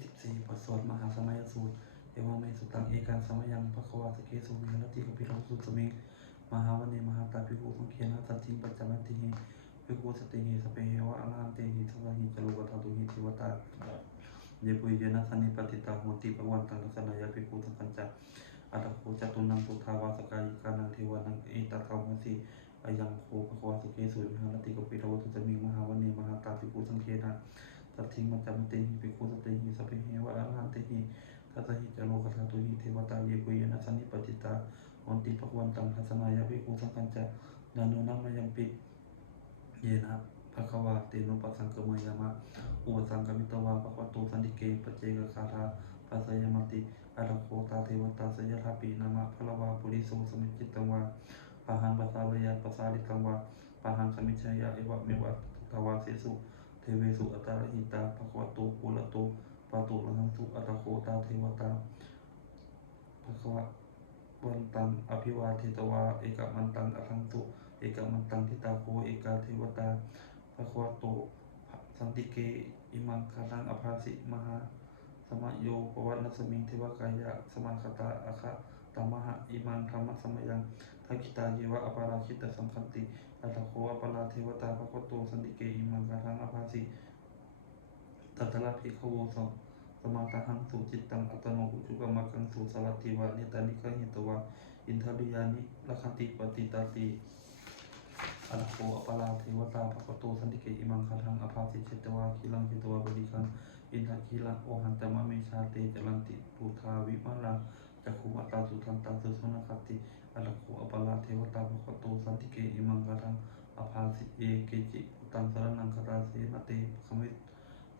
ที่14บทสวดมหาสมัยสูตรเอวเมสุตังเอการสมัยังภควาสเกสุวิหรติกปิโรสุสมิงมหาวันเนมหาตาภิกขุสังเขนะสัจจิงปัจจมัตติหิภิกขุสติหิสเปเหวะอรหันเตหิสัพพหิจโลกธาตุหิเทวตาเยปุยเยนะสันนิปติตาโหติภวันตังลักษณะยาภิกขุสังกัญจอัตถโคจตุนังปุถาวาสกายิกานังเทวานังเอตตาวสีอายังโคภควาสเกสุวิหรติกปิโรสุสมิงมหาวันเนมหาตาภิกขุสังเขนะสัจจิงปัจจมัตติหิภิกขุสติหิสเปเหวะอรหันเตหิทัสหิจโลกธาตุหิเทวตาเยปุยเยนะสันนิปติตาโหติภวันตังลักษณะยาภิกขุสังกัญจนานุนัมมยังปิเยนะภควาเตโนปัสสังกมยามะอุปสังกมิตวาภควโตสันติเกปเจกคาถาปัสสยมติอะระโคตาเทวตาสยถาปีนามะพลวาปุริโสสมิจจิตังวาปะหังปัสสาลยาปัสสาลิตังวาปะหังสมิจฉยะเอวะเมวะตวาเสสุเทเวสุอัตตาหิตาภควโตปุระโตปะตุละหังสุอะระโคตาเทวตาภคววันตังอภิวาเทตวาเอกมันตังอทังสุเอกมันตังทิตาโคเอกาเทวตาภควโตสันติเกอิมังคาทังอภาสิมหาสมโยปวัตนสมิงเทวกายะสมาคตาอาคะตามหะอิมังธรรมสมยังทักขิตาเยวะอปาราชิตสังคันติอัตถโคอปาราเทวตาภควโตสันติเกอิมังคาทังอภาสิตัตตระภิกขโวสมาทหังสุจิตตังอัตโนอุจุกมังคังสุสลัตติวะเนตานิกะหิตวะอินทริยานิลัคติปฏิตาติอะระโคอปาราเทวตาภควโตสันติเกอิมังคาทังอภาสิเชตวะคิลังจิตวะบริคังอินทคิลังโอหันตมะเมชาเตจลันติปุทาวิมาลังจักขุมตาสุทันตาสุสุนคติอะระโคอปาราเทวตาภควโตสันติเกอิมังคาทังอภาสิเอเกจิปุตังสรนังคตาเสนเตภมิ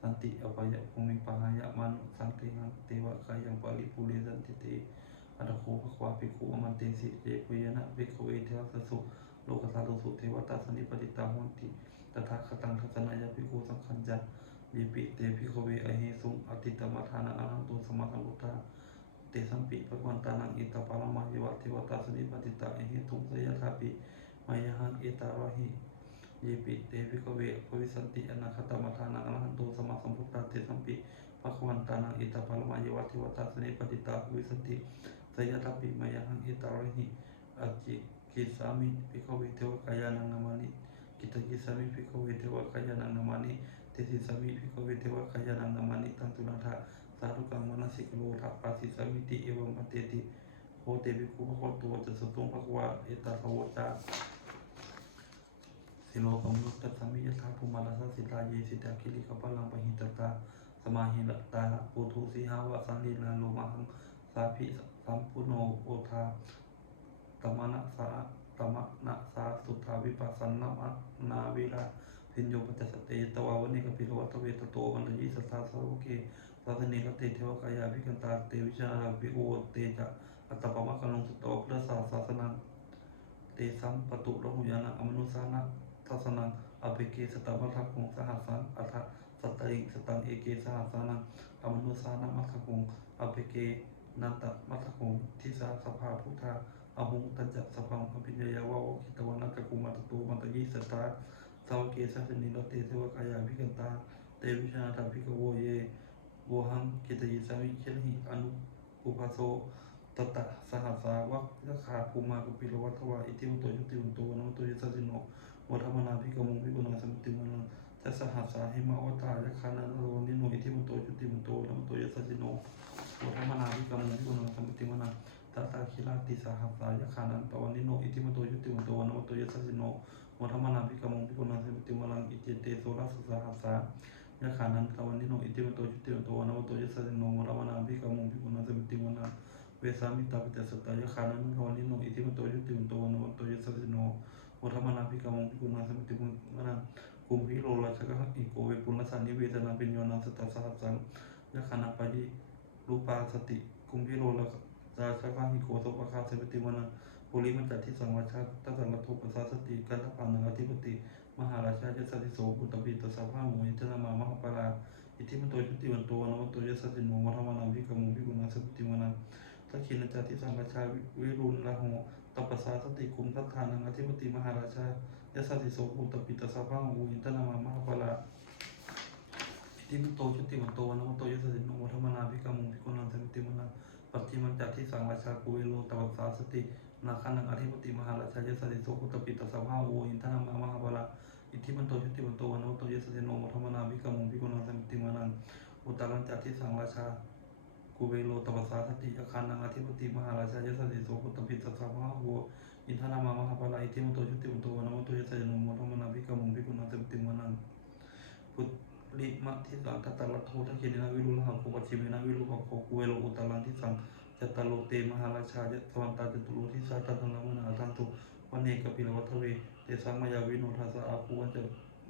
สันติอภัยภูมิปหายะมนุสังเทหังเทวกายังปาลิปุเรสันติเตอะระโคภควาภิกขุอมันเตสิเจปุยนะภิกขเวเทวสสุโลกธาตุสุเทวตาสันนิปติตาโหติตถาคตังทัศนายภิกขุสังคัญจาเยปิเตภิกขเวอหิสุอติตมะทานังอรหันตุสมะสัมพุทธาเตสัมปิภควันตานังอิตาปาลมะเยวะเทวตาสันนิปติตาอหิทุงสยถาปิมายหังเอตารหิเยปิเตภิกขเวภวิสันติอนาคตมะทานังอรหันตุสมะสัมพุทธาเตสัมปิภควันตานังอิตาปาลมะเยวะเทวตาสันนิปติตาภวิสันติสยถาปิมายหังเอตารหิอจิกิสามิภิกขเวเทวกายานังนามานิกิตกิสามิภิกขเวเทวกายานังนามานิเตสิสามิภิกขเวเทวกายานังนามานิตันตุนาถาสาธุกังมนัสสิกโลทัปปาสิสามิติเอวัมปเตติโหเตภิกขุภควโตจะสตุงภควาเอตาภวตาสิโลกัมลุตตัสสมิยถาภูมาลาสสิตาเยสิตาคิริกปะลังปหิตตาสมาหิลตาปุถุสิหาวะสันลินาโลมาหังสาภิสัมปุโนโอทาตมนะสาสุทธาวิปัสสนามนาวิราพิญโยปัจจสเตตวาวันเนกปิโลวัตเวตโตวันตยิสัทธาสาวเกสัสเนกเตเทวกายาภิกันตาเตวิชาราภิโอเตจะอัตตปะมะกัลลงสุตโตพระศาสนังเตสัมปตุระหุยานังอมนุสานะทัสนังอภิเกสตมัทธคงสหัสสังอัฏฐสัตตริงสตังเอเกสหัสสานังอมนุสานะมัทธคงอภิเกนันตมัทธคงทิสาสภาพุทธาอหุงตัญจสพังอภิญญาวะโอคิตวนักกุมัตตุมันตยิสัตตาสาวเกสัสนิโนเตเทวกายาภิกันตาเตวิชานาภิกขโวเยโวหังกิตยิสามิเชลหิอนุอุปาโสตตะสหัสสาวัคขาภูมากุปิโลวัตวาอิติมุตโตยุติมุตโตวนุตโตยสัสสิโนวัฏมนาภิกขมุภิกุณาสมุติมนังทัสหัสสาหิมาวตายคานาโรนิโนอิติมุตโตยุติมุตโตวนุตโตยสัสสิโนวัฏมนาภิกขมุภิกุณาสมุติมนังตตาคิลาติสาหัสสายคานันตวันนิโนอิติมโตยุติมโตวันมโตยัสสิโนวัฏมนาภิกขมุภิกุณาสมุติมนังอิจิเตโสรัสสาหัสสายคานันตวันนิโนอิติมโตยุติมโตวันมโตยัสสิโนวัฏมนาภิกขมุภิกุณาสมุติมนังเวสามิตาปิตสตายคานันตวันนิโนอิติมโตยุติมโตวันมโตยัสสิโนวัฏมนาภิกขมุภิกุณาสมุติมนังกุมพิโรราชกะอิโกเวปุณสันนิเวทนาปิญโยนัสตสหัสสังยคานาปยิรูปาสติกุมพิโรราชกะหิโกโสปะคาเสปติวนาปุริมัจจทิสังวชาตัสสังกัตโตปัสสาสติกันทปานังอธิปติมหาราชายัสสติโสปุตตปิตสสะพะโมยจนามามหาปาราอิทิมันโตยุติวันโตวันวันโตยัสสิโนวัฏมนาภิกขมุภิกุณาสมุติวนาทักขิณจติสังวชาวิรุณละโหตปัสสาสติคุมทัฏฐานังอธิปติมหาราชายัสสติโสปุตตปิตสสะพะโมยจนามามหาปาราอิทิมันโตยุติวันโตวันวันโตยัสสิโนวัฏ ตินาคานังอธิปติมหาราชายสติโสกุตปิตสัมภาโวอินทนามามหาบาลาอิทธิมันโตชุติมันโตวันโนโตยสติโนมัทมนาภิกขมุงภิกขุนังสมิติมานังอุตรัญจติสังราชากุเวโลตปัสสาสติอาคานังอธิปติมหาราชายสติโสกุตปิตสัมภาโวอินทนามามหาบาลาอิทธิมันโตชุติมันโตวันโนโตยสติโนมัทมนาภิกขมุงภิกขุนังสมิติมานังพุทลิมะทิสังทัตตะลัทโททักขิณนาวิรุลหะโคปัจฉิมนาวิรุปะโคกุเวโลอุตรังทิสังจัตตโลเตมหาราชาสวันตาจตุโลทิสาตันลังมนาทันตุวันเนกปิลวัฏเวเตสังมายาวิโนทัสสะอาภูวันจะ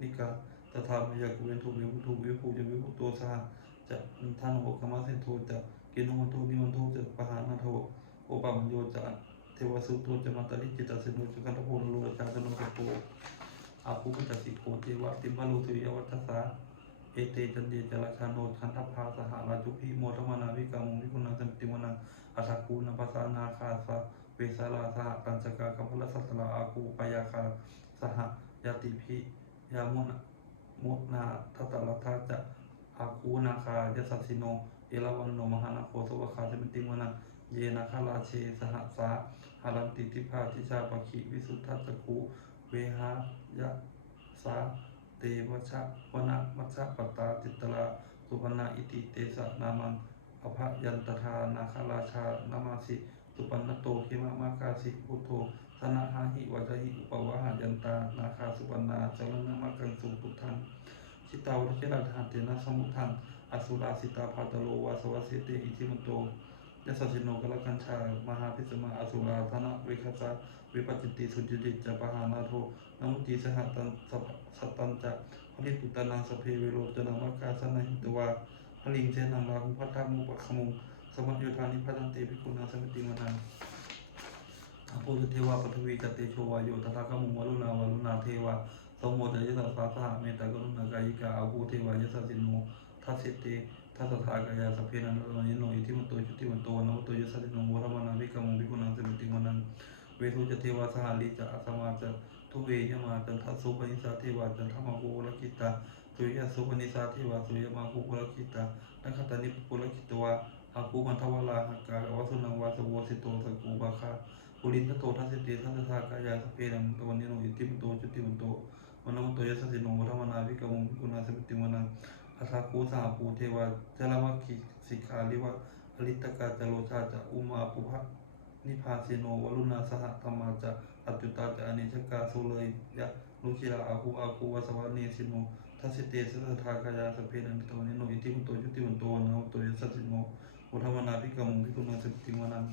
นิกาตถามายากุเวนโทวิพุโตวิภูจะวิพุโตสหจะท่านโอกรรมเสนโทจะกินโหโทนิวันโทจะปหานาโทโอปัมโยจะเทวสุโทจะมัตตลิจิตาเสนุจะกันทโพนโลจาสนุกโตอาภูปัจสิโกเทวะติมะโลตุยวัฏสาเอเตจันเดจราชาโนคันทภาสหราจุพิโมทมนาวิกามุงวิกุณังสมติมนังอัฏฐกูณปัสสานาคาสะเวสาลาสหตัญจกากัมพลสัตตระอากูปยาคาสหยติพิยามุนาทัตตลัทธาจะอากูนาคายสัสสิโนเอราวันโนมหานาโคสวคาสมิติมนังเยนะคาราเชสหสาหารันติทิภาทิชาปคิวิสุทธัสสกุเวหายะสาเตวชะวนะมัชฌะปตาจิตตลาสุปนาอิติเตสะนามังอภยันตทานาคาราชานามาสิสุปันนโตขิมะมากาสิพุทโธสนะหาหิวัจหิอุปวะหายันตานาคาสุปันนาจรณะมะกังสุพุทธังชิตาวรเชราธาเตนะสมุทังอสุราสิตาภาตโลวาสวัสเตอิทิมันโตยสัสสิโนกะละกัญชามหาพิสมาอสุราธนะเวคัสสะวิปัจจิติสุจิติจะปหานาโทนมุติสหตันสัตตันจะพลิตุตานังสเพเวโรจนามกาสนาหิตวาพลิงเจนังลาหุพัทธามุปะขมุงสมัจโยธานิพัตันเตภิกขุนังสมิติมนังอโพธิเทวาปฐวีจเตโชวาโยตถาคมุงวรุณาวรุณาเทวาสมโมทยสัสสาสหเมตตากรุณากายิกาอาภูเทวายสัสสิโนทัสสิเตทัสสทากายาสเพนันโนยิโนอิทิมันโตชุติมันโตนโมโตยสัสสิโนวรมนาภิกขมุงภิกขุนังสมิติมนังเวทุจเทวาสหลิจะอสมาจะทุเวยมาจันทสุปนิสาเทวาจันทมาโกลกิตาสุยสุปนิสาเทวาสุยมาโกลกิตานักขตานิปุลกิตวาอากูมันทวลาหกาวสุนังวาสโวสิโตสกูบาคาปุรินทโตทัสสิเตทัสสากายาสเพนังตวันนิโนอิติมโตจุติมโตมโนโตยสัสสิโนธรรมนาวิกมุงภิกขุนาสมิติมนังอาทาคูสหภูเทวาจลมัคคิสิกขาลิวะอลิตกาจโลชาจะอุมาปุภะนิพาสิโนวรุณาสหธรรมาจะอัจจุตาจะอเนชกาสุเลยยะลุชิราอาคูวสวะเนสิโนทัสสิเตสัทธากายาสเพนันตวันนิโนอิติมโตจุติมโตนโมโตยสัสสิโนอุทมนาภิกขมุงภิกขุนังสมิติมนัง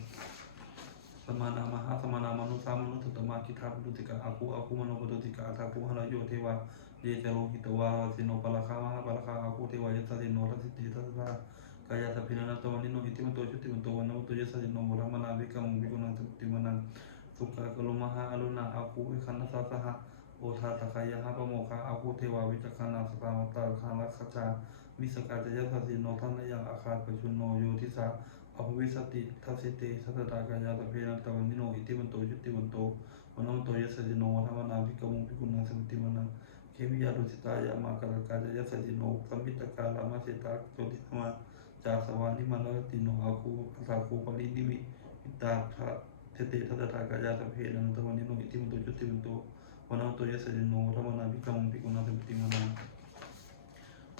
สมานามหาสมานามนุสามนุตตมะกิทาปุติกาอาคูมโนปุติกาอาทาคูหะโยเทวาเยจโลหิตวาสิโนปะละคามหาปะละคาอาคูเทวายสัสสิโนทัสสิเตทัสสากายาสเพนันตวันนิโนอิติมโตจุติมโตวันโนโตยสัสสิโนอุทมนาภิกขมุงภิกขุนังสมิติมนังสุขากโลมหาอรุณาอาคูวิคันธสสหะโอทาตะคายะหะปะโมคะอาคูเทวาวิจักขานาสตามตาคาลักขจามิสกาจยสัสสิโนทันยังอาคาปจุนโนโยทิสาอภวิสติทัสสิเตสัตตากายาสเพนันตวันนิโนอิติมันโตจุติมันโตวันโนโตยสัสสิโนธรรมนาภิกขมุงภิกขุนังสมิติมนังเควิยาดุสิตายามากรกาจยสัสสิโนสัมมิตกาลามาเสตาโจติธรรมาจาสวานิมาลติโนอาคูอัสสาคูปรินิมิมิตาภะเทเตทัตถากายาสเพนันตวันนิโนอิติมันโตจุติมันโตวันโนโตยสัสสิโนธรรมนาภิกขมุงภิกขุนังสมิติมนัง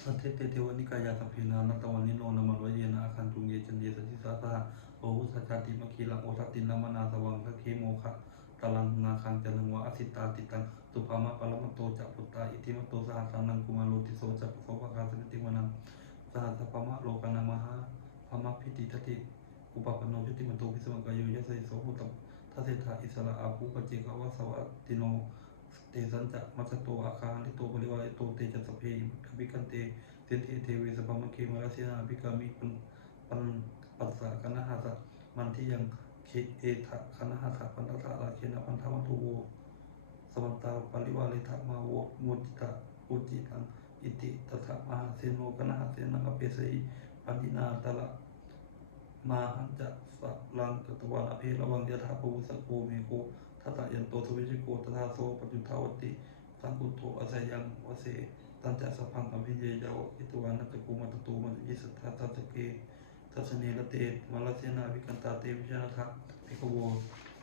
สัทเทเตเทวนิกายาสเพนานัตวันนิโนนามัลวเยนะอาคันตุเยจันเยสติสาสหโอหุสัจจติมะคีลังโอทัตตินามนาสวังทะเคโมคะตลังนาคังจันังวะอสิตาติตังตุภามะปะละมะโตจะปุตตาอิทิมะโตสหัสสานังกุมารโลติโสจะปะโสภคาสมิติมนังสหัสสะปะมะโลกนามหาภมะพิติทติอุปปันโนจุติมันโตภิสมังกายโยยะสสิโสหุตังทัสเสถาอิสระอาภูปจิกาวะสวัตติโนเตสัญจะมัสสโตอาคาลิโตปริวาริโตเตจัสสเพอภิกันเตเตเทเทเวสปะมะเคมะราเสนาภิกามิปันปัสสะกนะหะสะมันที่ยังเคเอทะคณะหะสะปันตะราเคนะปันทวัตถุโวสมันตาปริวาริทะมาโวมุจิตะอุจิตังอิติตถะมหาเสโนกนะหะเสนังอเปเสยปันตินาตละมาหันจะสะลังกตวานะเพระวังยะถาภูสะโกเมโกทัตตะยันโตสวิชิโกตถาโสปัจจุทาวติสังกุโตอาศัยยังวเสตันจะสัพพังอภิเยยาวอิตวานัตโกมัตโตมัจยิสัทธาตัสเกทัสเนระเตมลเสนาวิกันตาเตวิชนะทะภิกขโว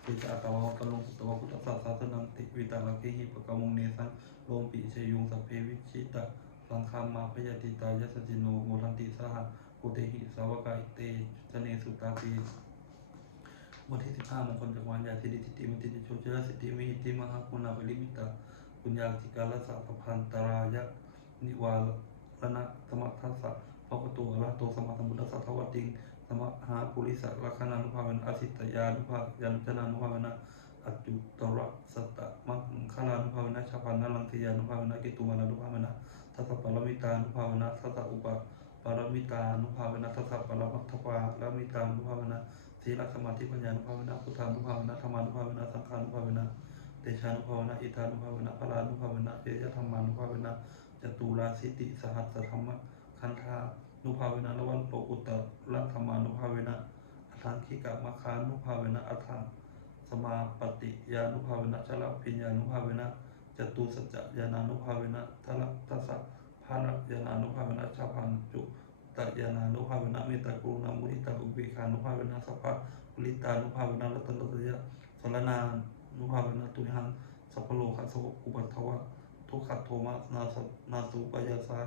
ติจาตวะกะลงสุตวะพุทธศาสสนังติวิตาลเคหิปะกะมงเนสังโลมปิเชยุงสัพเพวิชิตะสังฆามาพยติตายสจิโนโมทันติสหปุเตหิสาวกาอิเตจเนสุตาปีบทที่15มงคลจักรวาลยาสิริทิติมติติโชเชรสิทธิมิหิติมหาคุณาภริมิตาปุญญาติกาลสัพพันตรายะนิวาลนะสมัทธัสสะภะคะโตอะระหะโตสัมมาสัมพุทธัสสะทวติงสมหาปุริสลักขณานุภาเวนะอสิตยานุภายัญชนานุภาเวนะอัจจุตระสัตตมังคลานุภาเวนะชาพันนลังเทยานุภาเวนะกิตุมานานุภาเวนะทัสสะปรมิตานุภาเวนะทัสสะอุปปารมิตานุภาเวนะทัสสะปรมัตถปารมิตานุภาเวนะศีลสมาธิปัญญานุภาเวนะพุทธานุภาเวนะธรรมานุภาเวนะสังฆานุภาเวนะเตชานุภาเวนะอิทานุภาเวนะพลานุภาเวนะเจยธรรมานุภาเวนะจตุราสิติสหัสสธรรมคันธานุภาเวนะละวันโตอุตตรธรรมานุภาเวนะอัฏฐังคิกะมะคานุภาเวนะอัฏฐังสมาปฏิยานุภาเวนะชลปิญญานุภาเวนะจตุสัจจญาณานุภาเวนะทัลตัสสะภารญาณานุภาเวนะชาพันจุตญาณานุภาเวนะเมตตากรุณามุทิตาอุเบกขานุภาเวนะสัพพะปุริตานุภาเวนะรัตนตยะสรณานุภาเวนะตุหังสัพพโลคัสโสอุปัฏฐวะทุกขโทมะนาสุปยาสา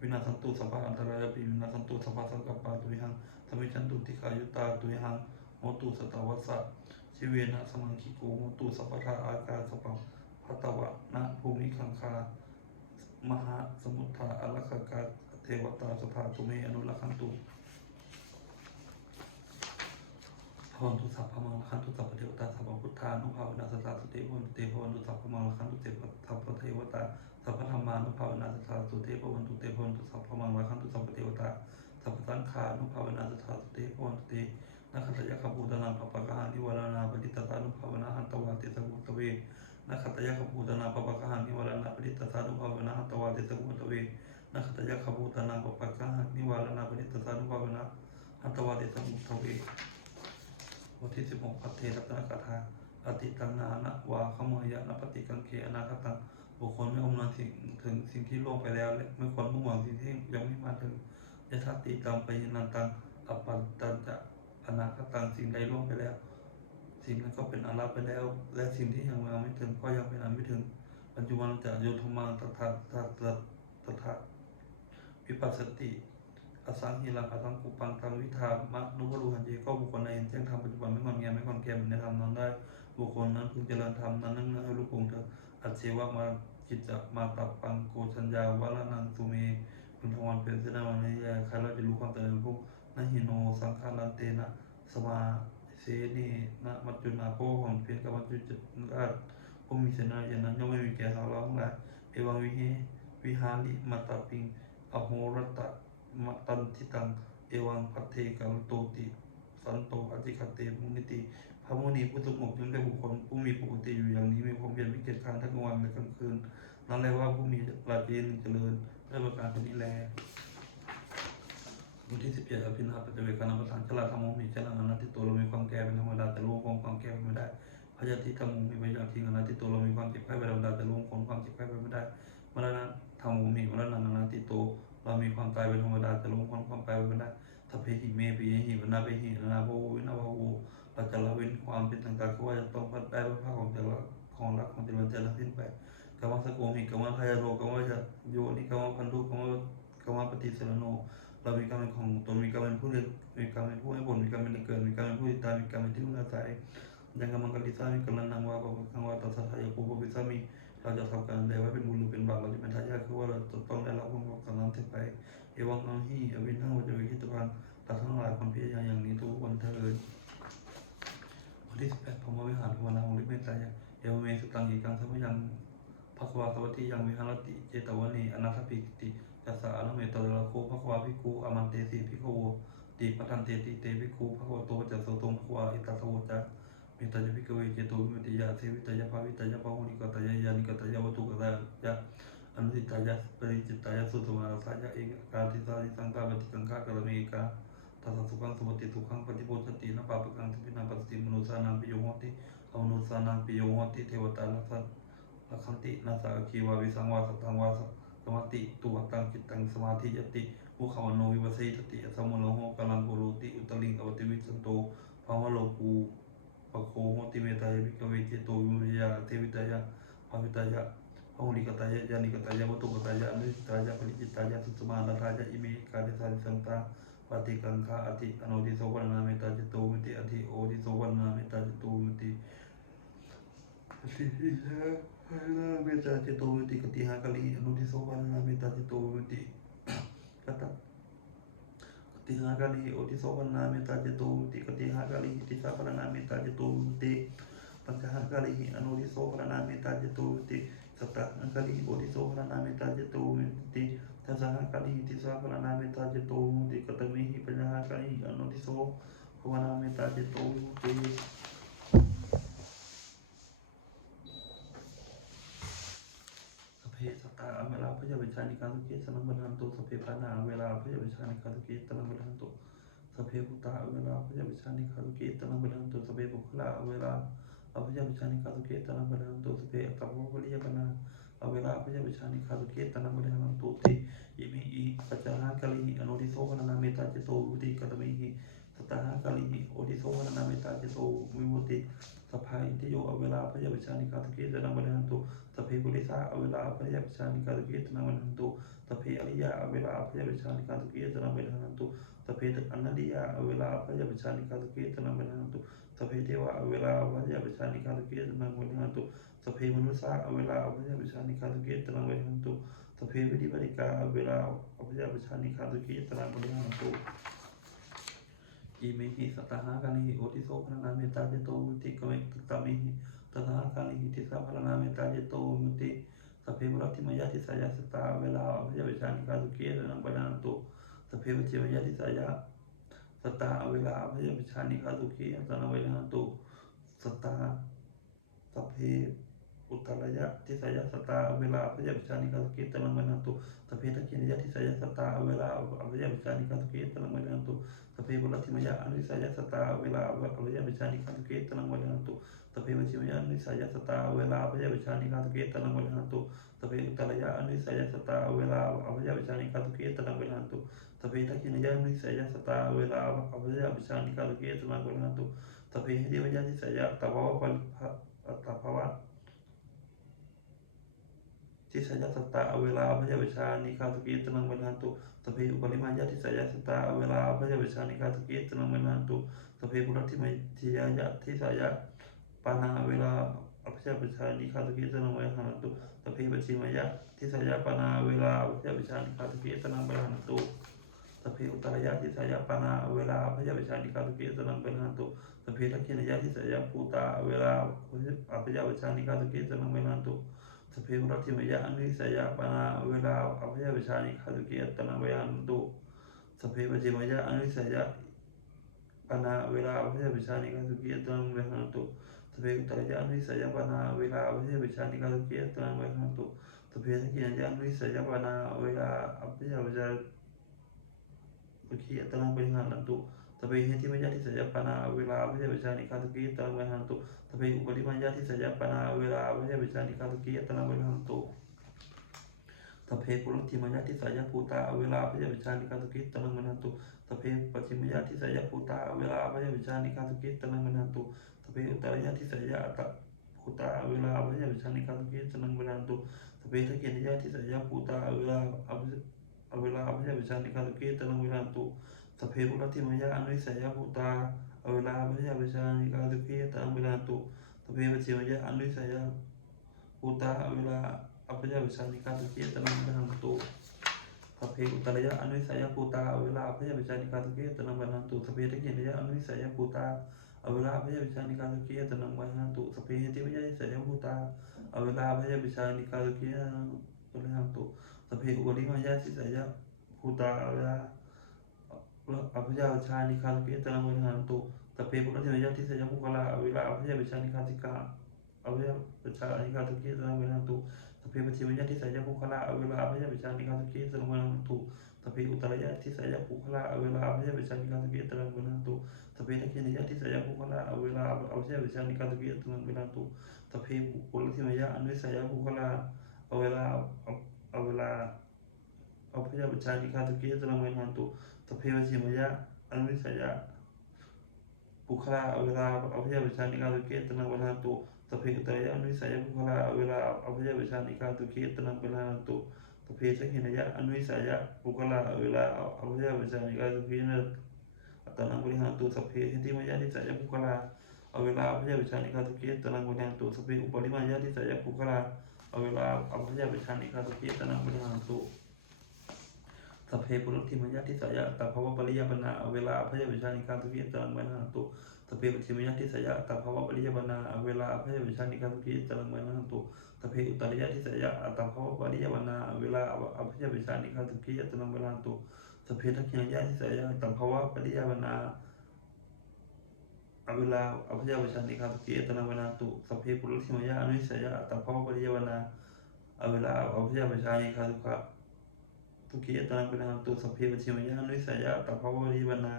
วินาสันตุสัพพะอันตรายปิวินาสันตุสัพพะสังกัปปะตุหังสมิจันตุติขายุตาตุหังโมตุสตวัสสะชีเวนะสมังคิโกโมตุสัพพะอากาสปะพัตวะนะภูมิคังคามหาสมุทธาอลัคกาเทวตาสภาตุเมอนุรักขันตุพวันตุสัพพมังคันตุสัพพเทวตาสัพพพุทธานุภาเวนะสัทธาสุเตพวันตุเตพวันตุสัพพมังคันตุเตสัพพเทวตาสัพพธรรมานุภาเวนะสัทธาสุเตพวันตุเตพวันตุสัพพมังคันตุสัพพเทวตาสัพพสังฆานุภาเวนะสัทธาสุเตพวันตุเตนักขัตยะขบูตนาปปะกะหานิวรณาปฏิตตานุภาเวนะหันตวาติสมุตเวนักขัตยะขบูตนาปปะกะหานิวรณาปฏิตตานุภาเวนะหันตวาติสมุตเวนักขัตยะขบูตนาปปะกะหานิวรณาปฏิตตานุภาเวนะหันตวาติสมุตเวบทที่16พัทเทรัตนกถาอติตังนานะวาขโมยะนปฏิกังเคอนาคตังบุคคลไม่อมนถึงสิ่งที่ล่วงไปแล้วและไม่ควรมุ่งหวังสิ่งที่ยังไม่มาถึงยถาติตังไปนันตังอปันตันจะอนาคตังสิ่งใดล่วงไปแล้วสิ่งนั้นก็เป็นอาลับไปแล้วและสิ่งที่ยังมาไม่ถึงก็ยังเป็นอันไม่ถึงปัจจุบันจะโยธมาตถาวิปัสสติอสังหิรังอสังกุปังตังวิธามะนุวรูหันเยก็บุคคลในเห็นแจ้งธรรมปัจจุบันไม่งอนแงไม่งอนแกมในธรรมนั้นได้บุคคลนั้นพึงเจริญธรรมนั้นนั่งให้รู้คงเถอะอัจเชวะมาจิตจะมาตับปังโกชัญญาวะละนังสุเมพึงทวันเป็นเสนาวันนี้ยาใครเราจะรู้ความเตือนพวกนหิโนสังฆารันเตนะสมาเสนีนะมัจจุนาโพของเพียงกับมัจจุจราชผู้มีเสนาอย่างนั้นย่อมไม่มีแก่เราทั้งหลายเอวังวิหาริมัตตปิงอโหรตะมตันทิตังเอวังพัทเทกัลโตติสันโตอธิคเตมุนิติพระมุนีผู้สงบย่อมได้บุคคลผู้มีปกติอยู่อย่างนี้มีความเพียรไม่เกียจคร้านทั้งกลางวันและกลางคืนนั่นแหละว่าผู้มีหลักเกณฑ์เจริญด้วยประการชนิดแลบทที่17อภินาปัจเจเวกานาประธานฉลาดธรรมมีฉลาดอนัตติโตเรามีความแก่เป็นธรรมดาแต่รู้ความแก่ไม่ได้พยาธิธรรมมีประโยชน์ทิ้งอนัตติโตเรามีความเจ็บไข้เป็นธรรมดาแต่รู้ความเจ็บไข้ไม่ได้มรณะธรรมมีมรณะอนัตติโตเรามีความตายเป็นธรรมดาแต่รู้ความตายไม่ได้สัพเพหิเมปิหิวนาเปหินาโภวินาภโวเราจะละเว้นความเป็นต่างๆก็ว่าจะต้องพัดได้พระภาคของแต่ละของรักของเจริญจะละสิ้นไปกรรมสโกมิกรรมทายโรกรรมจะโยนิกรรมพันธุกรรมปฏิสรโนเรามีกรรมเป็นของตนมีกรรมเป็นผู้เลือกมีกรรมเป็นผู้ให้ผลมีกรรมเป็นเกิดมีกรรมเป็นผู้ติดตามมีกรรมเป็นที่พึ่งอาศัยยังกรรมกัลลิสามีกรรมนังวาปะกังวาตัสสะทายโกภวิสามีเราจะทำการใดไว้เป็นบุญหรือเป็นบาปเราจะเป็นทายาทคือว่าเราจะต้องได้รับความกำลังถึงไปเอวังอังหิอวินทังวัจเวกิตพังตัดทั้งหลายความพิจารณาอย่างนี้ทุกวันเถิดบทที่18พรหมวิหารภาวนาของฤทธิ์เมตตาเอวเมสุตังเอกังสัมยังภควาสวัสดิยังวิหารติเจตวณีอนาถปิติจัสสะอนุเมตตระโคภควาภิกขุอมันเตสีภิกขโวติปทันเตติเตภิกขุภควโตจัสโสตงภควาอิตัสสโวจะเมตตาภิกขเวเจโตวิมุตติยาเสวิตยาภาวิตยาภาหุนิกตยายานิกตยาวัตถุกตยาอนุสิตายาปริจิตายาสุตมาสายาเองการทิสานิสังกาปฏิกังฆากรเมกาตัสสุขังสมุติสุขังปฏิโพธตินะปาปกังทิปินาปัสติมนุสานังปิโยโหติอมนุสานังปิโยโหติเทวตานัสละคันตินาสาคีวาวิสังวาสตังวาสมาติตุวตังจิตตังสมาธิยติภูเขาโนวิวัสสิตติสมุลโหกาลังโกโลติอุตลิงอวติวิสันโตภาวะโลกูภ ะโคโหติเมตายะภิกขเวเจโตวิมุตติยาเทวิตายะภาวิตายะพหุลิกตายะยานิกตายะวัตถุกตายะอนุสิตายะปริจิตายะสุตมาลาทายะอิเมกาเดสาริสันตาปฏิกังคาอติอโนติโสวรณาเมตาจิตโตวิติอธิโอติโสวรณาเมตาจิตโตวิติอธิหิยะเมตาจิตโตวิติกติหากะลิอโนติโสวรณาเมตาจิตโตวิติกตติหากาลีโอติโสวนาเมตาเจโตมุติกติหากาลีติสาปรณาเมตาเจโตมุติปัญจหากาลีอนุติโสปรณาเมตาเจโตมุติสัตตะหากาลีโอติโสปรณาเมตาเจโตมุติทัสสะหากาลีติสาปรณาเมตาเจโตมุติกตมิหิปัญจหากาลีอนุติโสภวนาเมตาเจโตมุติเพสตาเวลาพระยาวิชานิการสุเกสนังบรรทันตุสเพปานาเวลาพระยาวิชานิการสุเกสนังบรรทันตุสเพพุตาเวลาพระยาวิชานิการสุเกสนังบรรทันตุสเพบุคลาเวลาพระยาวิชานิการสุเกสนังบรรทันตุสเพอัตตะโวริยปนาเวลาพระยาวิชานิการสุเกสนังบรรทันตุติอิมิอิปัจจหากาลีอโนติโสวนาเมตาเจโตวิติกตมิหิสตหากาลีโอติโสวนาเมตาเจโตวิมุตติสภาอินทโยเวลาพระยาวิชานิการสุเกสนังบรรทันตุสเพปุริสาเวลาพระยาวิชานิการสุเกตนามันหันตุสเพอริยาเวลาพระยาวิชานิการสุเกตนามันหันตุสเพอนันติยาเวลาพระยาวิชานิการสุเกตนามันหันตุสเพเทวะเวลาพระยาวิชานิการสุเกตนามันหันตุสเพมนุษย์เวลาพระยาวิชานิการสุเกตนามันหันตุสเพวิธิปริกาเวลาพระยาวิชานิการสุเกตนามันหันตุอิเมหิสตหากานิโอติโสพนาเมตาเจโตมุติกเวตตามิหิตถากาลิติสาพนาเมตาเจโตมุติสเพบุรัติมยาติสายาสตาเวลาพระยาวิชานิการสุเกตนังปนาตุสเพวจิมยาติสายาสตาเวลาพระยาวิชานิการสุเกตนังเวลาตุสตาสเพอุตตรยะทิสายาสตาเวลาพระยาวิชานิการสุเกตนังเวลาตุสเพตะกินยาติสายาสตาเวลาพระยาวิชานิการสุเกตนังเวลาตุสเพบุรัติมยาอนุสายสตาเวลาพระยาวิชานิการสุเกตนังเวลาตุสเพวจิมยาอนุสายสตาเวลาพระยาวิชานิการสุเกตนังเวลาตุสเพอุตตรยะอนุสายสตาเวลาพระยาวิชานิการสุเกตนังเวลาตุสเพตะกินยาอนุสายสตาเวลาพระยาวิชานิการสุเกตนังเวลาตุสเพหิริวญาติสายตภาวะตภาวะทิสายสตาเวลาพระยาวิชานิการสุเกตนังเวลาตุสเพอุปริมายาทิสายสตาเวลาพระยาวิชานิการสุเกตนังเวลาตุสเพปุรัติมัยทิยายะทิสายปานาเวลาพระยาวิชานิการสุเกตนังเวลาตุสเพปจิมายะทิสายปานาเวลาพระยาวิชานิการสุเกตนังเวลาตุสเพอุตตรยะทิสายปานาเวลาพระยาวิชานิการสุเกตนังเวลาตุสเพทักขินยะทิสายภูตาเวลาพระยาวิชานิการสุเกตนังเวลาตุสเพปุรัติมยะอนิสยปนาเวลาอภยวิชานิคาตุเกตนาเวยันตุสเพปจิมยะอนิสยปนาเวลาอภยวิชานิคาตุเกตนาเวยันตุสเพอุตรยะอนิสยปนาเวลาอภยวิชานิคาตุเกตนาเวยันตุสเพทักขินยะอนิสยปนาเวลาอภยวิชานิคาตุเกตนาเวยันตุสเพเหติมยะทิสยปนาเวลาอภยวิชานิคาตุเกตนาเวยันตุสเพอุปริมายาทิสยปนาเวลาพระยาวิชานิการตุเกียตนาเวลาตุสเพปุรุติมายาทิสยภูตาเวลาพระยาวิชานิการตุเกียตนาเวลาตุสเพปัจจิมยาทิสยภูตาเวลาพระยาวิชานิการตุเกียตนาเวลาตุสเพอุตตรยาทิสยอัตภูตาเวลาพระยาวิชานิการตุเกียตนาเวลาตุสเพทักขินยาทิสยภูตาเวลาเวลาพระยาวิชานิการตุเกียตนาเวลาตุสเพปุรุติมายาอนุสยภูตาเวลาพระยาวิชานิการตุเกียตนาเวลาตุสเพปจิมยะอนุสยภูตาเวลาอภยวิชานิการตุเกียตนังบรรทันตุสเพอุตรยะอนุสยภูตาเวลาอภยวิชานิการตุเกียตนังบรรทันตุสเพทักขินยะอนุสยภูตาเวลาอภยวิชานิการตุเกียตนังบรรทันตุสเพเหติวิยะสยภูตาเวลาอภยวิชานิการตุเกียตนังบรรทันตุสเพอุริมายะทิสยภูตาเวลาอภยวิชานิการตุเกียตนังบรรทันตุสเพปุรัติมยะทิสยมุขลาเวลาอภยวิชานิการติกาอภยวิชานิการตุเกียตนังบรรทันตุสเพปจิมยะทิสยมุขลาเวลาอภยวิชานิการตุเกียตนังบรรทันตุสเพอุตตรยะทิสยมุขลาเวลาอภยวิชานิการตุเกียตนังบรรทันตุสเพทักขินยะทิสยมุขลาเวลาอภยวิชานิการตุเกียตนังบรรทันตุสเพปุรัติมยะอนุสยมุขลาเวลาอภยวิชานิการตุเกียตนังบรรทันตุสเพปจิมยะอนุสย ปุคลาเวลาอภิยวิชานิกาตุเกตนังเวลาตุสเพอุตรยะอนุสัยปุคลาเวลาอภิยวิชานิกาตุเกตนังเวลาตุสเพสหินยะอนุสัยปุคลาเวลาอภิยวิชานิกาตุเกตอัตนังบริหารตุสเพหิติมยะทิสยปุคลาเวลาอภิยวิชานิกาตุเกตนังบริหารตุสเพอุปริมายะทิสยปุคลาเวลาอภิยวิชานิกาตุเกตนังบริหารตุสเพปุรุติมยะทิสยตภวปริยปนาเวลาอภิยวิชานิกาตุเกตนังบริหารตุสเพปฏิมยทิสยตภวปริยปนาเวลาอภิยวิชานิกาตุเกตนังบริหารตุสเพอุตริยทิสยตภวปริยปนาเวลาอภิยวิชานิกาตุเกตนังบริหารตุสเพทักขิณยะทิสยตภวปริยปนาเวลาอภิยวิชานิกาตุเกตนังบริหารตุสเพปุรุติมยะอนุสัยตภวปริยปนาเวลาอภิยวิชานิกาตุเกตนังบริหารตุสเพปฏิมยะอนุสัยตภวปริยปนา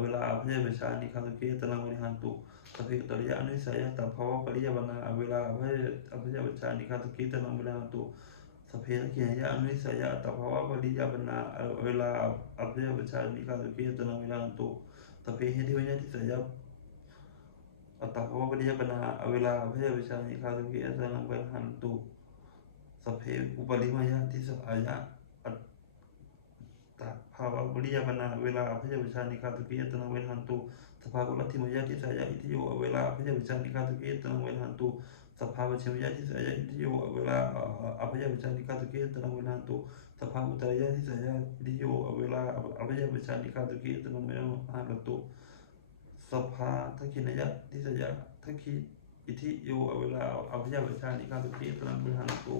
เวลาอภิยวิชานิกาตุเกตนังบริหารตุสเพอุตริยะอนุสัยตภวปริยปนาเวลาอภิยวิชานิกาตุเกตนังบริหารตุสเพทักขิณยะอนุสัยตภวปริยปนาเวลาอภิยวิชานิกาตุเกตนังบริหารตุสเพหิติมยะทิสยอัตตภวปริยปนาเวลาอภิยวิชานิกาตุเกตนังบริหารตุสเพอุปริมายะทิสยอัตตภวปริยปนาเวลาอภิยวิชานิกาตุเกตนังบริหารตุสภาวะทิมยะทิสยอิทิโยเวลาอภิยวิชานิกาตุเกตนังบริหารตุสภาวะชิมยะทิสยอิทิโยเวลาอภิยวิชานิกาตุเกตนังบริหารตุสภาวะอุตรยะทิสยอิทิโยเวลาอภิยวิชานิกาตุเกตนังบริหารตุสภาทักขิณยะทิสยทักขิอิทิโยเวลาอภิยวิชานิกาตุเกตนังบริหารตุ